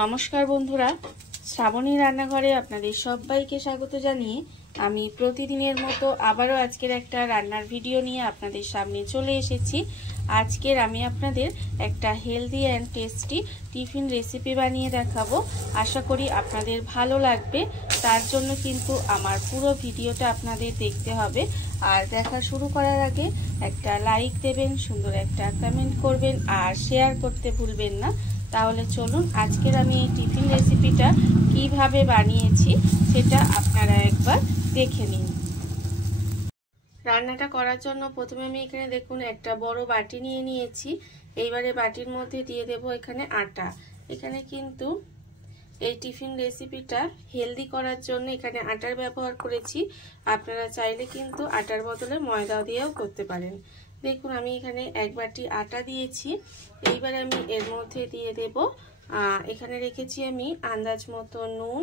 নমস্কার বন্ধুরা, শ্রাবণী রান্নাঘরে আপনাদের সবাইকে স্বাগত জানিয়ে আমি প্রতিদিনের মতো আবারও আজকের একটা রান্নার ভিডিও নিয়ে আপনাদের সামনে চলে এসেছি। আজকের আমি আপনাদের একটা healthy and tasty tiffin recipe বানিয়ে দেখাবো। আশা করি আপনাদের ভালো লাগবে। তার জন্য কিন্তু আমার পুরো ভিডিওটা আপনাদের দেখতে হবে। আর দেখা শুরু করার আগে একটা লাইক দেবেন, সুন্দর একটা কমেন্ট করবেন আর শেয়ার করতে ভুলবেন না। তাহলে চলুন আজকের আমি এই টিফিন রেসিপিটা কিভাবে বানিয়েছি সেটা আপনারা একবার দেখে নিন। রান্নাটা করার জন্য প্রথমে আমি এখানে দেখুন একটা বড় বাটি নিয়ে নিয়েছি। এইবারে বাটির মধ্যে দিয়ে দেব এখানে আটা। এখানে কিন্তু এই টিফিন রেসিপিটা হেলদি করার জন্য এখানে আটার ব্যবহার করেছি। আপনারা চাইলে কিন্তু আটার বদলে ময়দা দিয়েও করতে পারেন। দেখুন আমি এখানে এক বাটি আটা দিয়েছি। এইবার আমি এর মধ্যে দিয়ে দেব এখানে রেখেছি আমি আন্দাজ মতো নুন,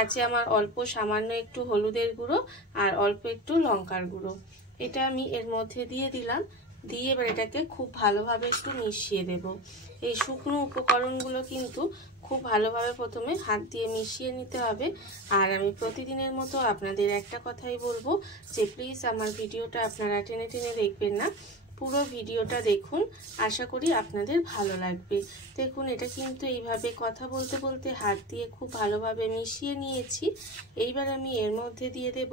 আছে আমার অল্প সামান্য একটু হলুদের গুঁড়ো আর অল্প একটু লঙ্কার গুঁড়ো। এটা আমি এর মধ্যে দিয়ে দিলাম। দিয়ে এবার এটাকে খুব ভালোভাবে একটু মিশিয়ে দেব। এই শুকনো উপকরণগুলো কিন্তু খুব ভালোভাবে প্রথমে হাত দিয়ে মিশিয়ে নিতে হবে। আর আমি প্রতিদিনের মতো আপনাদের একটা কথাই বলবো যে প্লিজ আমার ভিডিওটা আপনারা টেনে টেনে দেখবেন না, পুরো ভিডিওটা দেখুন। আশা করি আপনাদের ভালো লাগবে। দেখুন এটা কিন্তু এইভাবে কথা বলতে বলতে হাত দিয়ে খুব ভালোভাবে মিশিয়ে নিয়েছি। এইবার আমি এর মধ্যে দিয়ে দেব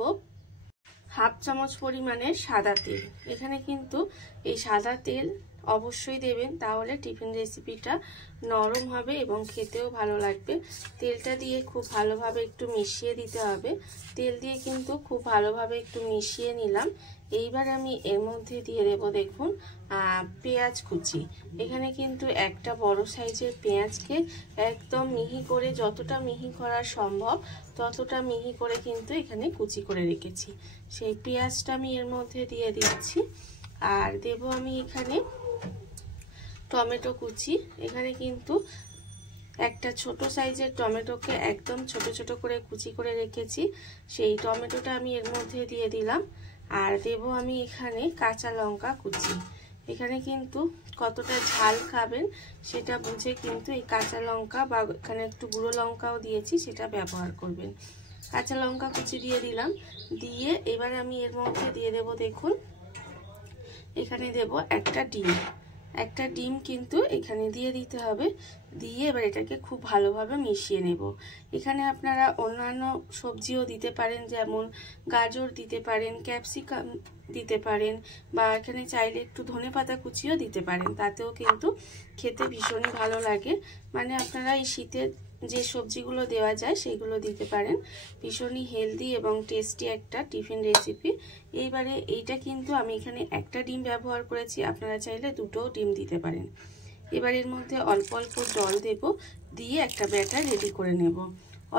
হাফ চামচ পরিমাণের সাদা তেল। এখানে কিন্তু এই সাদা তেল অবশ্যই দেবেন, তাহলে টিফিন রেসিপিটা নরম হবে এবং খেতেও ভালো লাগবে। তেলটা দিয়ে খুব ভালোভাবে একটু মিশিয়ে দিতে হবে। তেল দিয়ে কিন্তু খুব ভালোভাবে একটু মিশিয়ে নিলাম। এইবার আমি এর মধ্যে দিয়ে দেব দেখুন পেঁয়াজ কুচি। এখানে কিন্তু একটা বড় সাইজের পেঁয়াজকে একদম মিহি করে, যতটা মিহি করা সম্ভব ততটা মিহি করে কিন্তু এখানে কুচি করে রেখেছি। সেই পেঁয়াজটা আমি এর মধ্যে দিয়ে দিচ্ছি। আর দেব আমি এখানে টমেটো কুচি। এখানে কিন্তু একটা ছোট সাইজের টমেটোকে একদম ছোট ছোট করে কুচি করে রেখেছি, সেই টমেটোটা আমি এর মধ্যে দিয়ে দিলাম। আর দেব আমি এখানে কাঁচা লঙ্কা কুচি। এখানে কিন্তু কতটা ঝাল খাবেন সেটা বুঝে কিন্তু এই কাঁচা লঙ্কা বা এখানে একটু গুঁড়ো লঙ্কাও দিয়েছি সেটা ব্যবহার করবেন। কাঁচা লঙ্কা কুচি দিয়ে দিলাম। দিয়ে এবার আমি এর মধ্যে দিয়ে দেব দেখুন এখানে দেব একটা ডিম। একটা ডিম কিন্তু এখানে দিয়ে দিতে হবে। দিয়ে এবার এটাকে খুব ভালোভাবে মিশিয়ে নেব। এখানে আপনারা অন্যান্য সবজিও দিতে পারেন, যেমন গাজর দিতে পারেন, ক্যাপসিকাম দিতে পারেন, বা এখানে চাইলে একটু ধনেপাতা কুচিও দিতে পারেন, তাতেও কিন্তু খেতে ভীষণই ভালো লাগে। মানে আপনারা এই শীতের যে সবজিগুলো দেওয়া যায় সেগুলো দিতে পারেন। ভীষণই হেলদি এবং টেস্টি একটা টিফিন রেসিপি। এইবারে এইটা কিন্তু আমি এখানে একটা ডিম ব্যবহার করেছি, আপনারা চাইলে দুটোও ডিম দিতে পারেন। এবার এর মধ্যে অল্প অল্প জল দেব, দিয়ে একটা ব্যাটার রেডি করে নেব।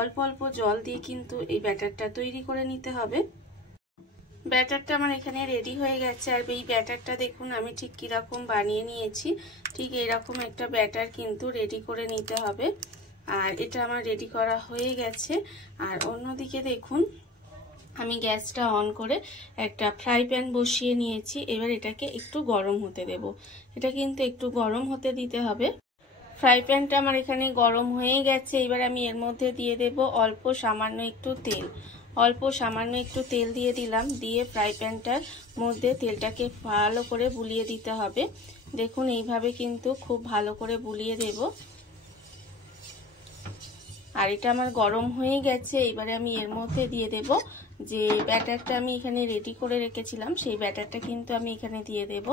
অল্প অল্প জল দিয়ে কিন্তু এই ব্যাটারটা তৈরি করে নিতে হবে। ব্যাটারটা আমার এখানে রেডি হয়ে গেছে। আর এই ব্যাটারটা দেখুন আমি ঠিক কীরকম বানিয়ে নিয়েছি। ঠিক এইরকম একটা ব্যাটার কিন্তু রেডি করে নিতে হবে। আর এটা আমার রেডি করা হয়ে গেছে। আর অন্যদিকে দেখুন আমি গ্যাসটা অন করে একটা ফ্রাই প্যান বসিয়ে নিয়েছি। এবার এটাকে একটু গরম হতে দেব। এটা কিন্তু একটু গরম হতে দিতে হবে। ফ্রাই প্যানটা আমার এখানে গরম হয়ে গেছে। এবার আমি এর মধ্যে দিয়ে দেব অল্প সামান্য একটু তেল। অল্প সামান্য একটু তেল দিয়ে দিলাম। দিয়ে ফ্রাই প্যানটার মধ্যে তেলটাকে ভালো করে বুলিয়ে দিতে হবে। দেখুন এইভাবে কিন্তু খুব ভালো করে বুলিয়ে দেব। আর এটা আমার গরম হয়ে গেছে। এবারে আমি এর মধ্যে দিয়ে দেব যে ব্যাটারটা আমি এখানে রেডি করে রেখেছিলাম, সেই ব্যাটারটা কিন্তু আমি এখানে দিয়ে দেব।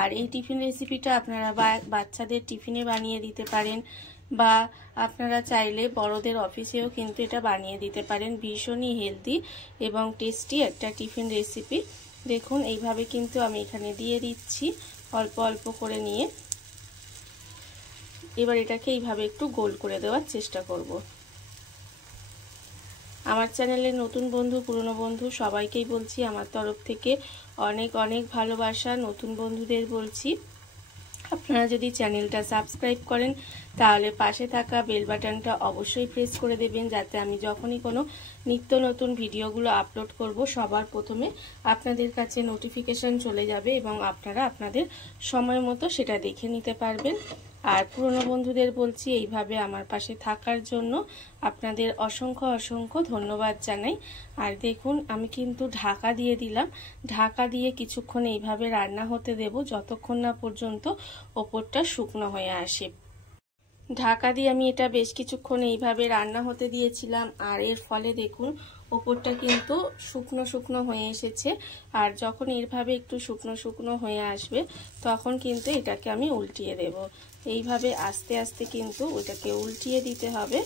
আর এই টিফিন রেসিপিটা আপনারা বাচ্চাদের টিফিনে বানিয়ে দিতে পারেন, বা আপনারা চাইলে বড়দের অফিসেও কিন্তু এটা বানিয়ে দিতে পারেন। ভীষণই হেলদি এবং টেস্টি একটা টিফিন রেসিপি। দেখুন এইভাবে কিন্তু আমি এখানে দিয়ে দিচ্ছি অল্প অল্প করে নিয়ে। এবার এটাকে এইভাবে একটু গোল করে দেওয়ার চেষ্টা করব। আমার চ্যানেলে নতুন বন্ধু পুরনো বন্ধু সবাইকেই বলছি আমার তরফ থেকে অনেক অনেক ভালোবাসা। নতুন বন্ধুদের বলছি আপনারা যদি চ্যানেলটা সাবস্ক্রাইব করেন তাহলে পাশে থাকা বেল বাটনটা অবশ্যই প্রেস করে দেবেন, যাতে আমি যখনই কোনো নিত্য নতুন ভিডিওগুলো আপলোড করব সবার প্রথমে আপনাদের কাছে নোটিফিকেশন চলে যাবে এবং আপনারা আপনাদের সময় মতো সেটা দেখে নিতে পারবেন। আর পুরনো বন্ধুদের বলছি এইভাবে আমার পাশে থাকার জন্য আপনাদের অসংখ্য অসংখ্য ধন্যবাদ জানাই। আর দেখুন আমি কিন্তু ঢাকা দিয়ে দিলাম, ঢাকা দিয়ে কিছুক্ষণ এইভাবে রান্না হতে দেব যতক্ষণ না পর্যন্ত ওপরটা শুকনো হয়ে আসে। ঢাকা দিয়ে আমি এটা বেশ কিছুক্ষণ এইভাবে রান্না হতে দিয়েছিলাম, আর এর ফলে দেখুন ওপরটা কিন্তু শুকনো শুকনো হয়ে এসেছে। আর যখন এইভাবে একটু শুকনো শুকনো হয়ে আসবে তখন কিন্তু এটাকে আমি উল্টিয়ে দেব। এইভাবে আস্তে আস্তে কিন্তু ওটাকে উল্টিয়ে দিতে হবে।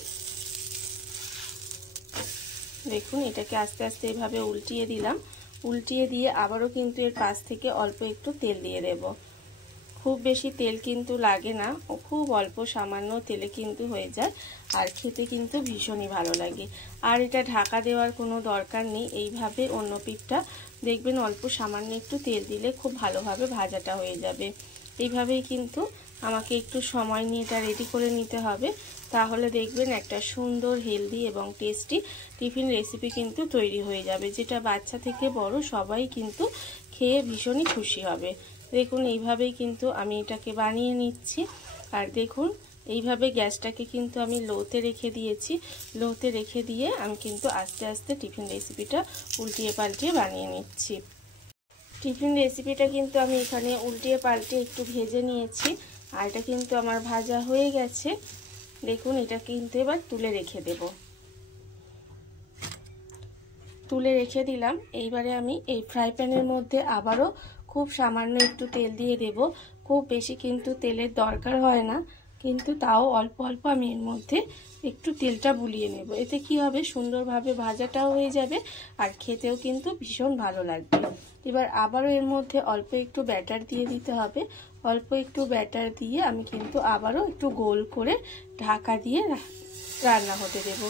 দেখুন এটাকে আস্তে আস্তে এইভাবে উল্টিয়ে দিলাম, উল্টিয়ে দিয়ে আবারও কিন্তু এর পাশ থেকে অল্প একটু তেল দিয়ে দেব। খুব বেশি তেল কিন্তু লাগে না, খুব অল্প সামান্য তেলে কিন্তু হয়ে যায়, আর খেতে কিন্তু ভীষণই ভালো লাগে। আর এটা ঢাকা দেওয়ার কোনো দরকার নেই, এইভাবে অন্য পিঠটা দেখবেন অল্প সামান্য একটু তেল দিলে খুব ভালোভাবে ভাজাটা হয়ে যাবে। এইভাবেই কিন্তু আমাকে একটু সময় নিয়ে এটা রেডি করে নিতে হবে, তাহলে দেখবেন একটা সুন্দর হেলদি এবং টেস্টি টিফিন রেসিপি কিন্তু তৈরি হয়ে যাবে, যেটা বাচ্চা থেকে বড় সবাই কিন্তু খেয়ে ভীষণই খুশি হবে। দেখুন এইভাবেই কিন্তু আমি এটাকে বানিয়ে নিচ্ছি। আর দেখুন এইভাবে গ্যাসটাকে কিন্তু আমি লোতে রেখে দিয়েছি, লোতে রেখে দিয়ে আমি কিন্তু আস্তে আস্তে টিফিন রেসিপিটা উল্টিয়ে পাল্টিয়ে বানিয়ে নিচ্ছি। টিফিন রেসিপিটা কিন্তু আমি এখানে উল্টিয়ে পাল্টে একটু ভেজে নিয়েছি, আর এটা কিন্তু আমার ভাজা হয়ে গেছে। দেখুন এটা কিন্তু এবার তুলে রেখে দেব, তুলে রেখে দিলাম। এইবারে আমি এই ফ্রাই প্যানের মধ্যে আবারও খুব সামান্য একটু তেল দিয়ে দেব। খুব বেশি কিন্তু তেলের দরকার হয় না, কিন্তু তাও অল্প অল্প আমি এর মধ্যে একটু তেলটা বুলিয়ে নেব। এতে কি হবে, সুন্দরভাবে ভাজাটাও হয়ে যাবে আর খেতেও কিন্তু ভীষণ ভালো লাগবে। এবার আবারও এর মধ্যে অল্প একটু ব্যাটার দিয়ে দিতে হবে। অল্প একটু ব্যাটার দিয়ে আমি কিন্তু আবারও একটু গোল করে ঢাকা দিয়ে রান্না হতে দেব।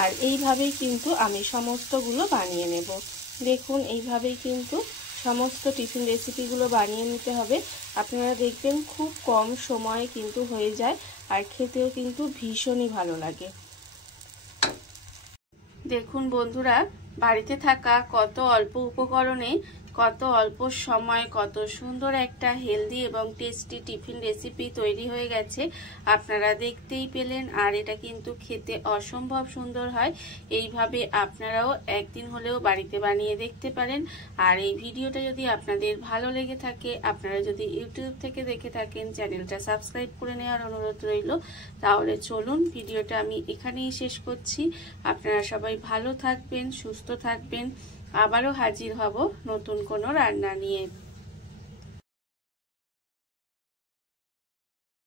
আর এইভাবেই কিন্তু আমি সমস্তগুলো বানিয়ে নেব। দেখুন এইভাবেই কিন্তু সমস্ত টিফিন রেসিপিগুলো বানিয়ে নিতে হবে। আপনারা দেখবেন খুব কম সময়ে কিন্তু হয়ে যায়, আর খেতেও কিন্তু ভীষণই ভালো লাগে। দেখুন বন্ধুরা, বাড়িতে থাকা কত অল্প উপকরণে কত অল্প সময় কত সুন্দর একটা হেলদি এবং টেস্টি টিফিন রেসিপি তৈরি হয়ে গেছে, আপনারা দেখতেই পেলেন। আর এটা কিন্তু খেতে অসম্ভব সুন্দর হয়। এইভাবে আপনারাও একদিন হলেও বাড়িতে বানিয়ে দেখতে পারেন। আর এই ভিডিওটা যদি আপনাদের ভালো লেগে থাকে, আপনারা যদি ইউটিউব থেকে দেখে থাকেন, চ্যানেলটা সাবস্ক্রাইব করে নেওয়ার অনুরোধ রইল। তাহলে চলুন ভিডিওটা আমি এখানেই শেষ করছি। আপনারা সবাই ভালো থাকবেন, সুস্থ থাকবেন। আবারও হাজির হব নতুন কোনো রান্না নিয়ে।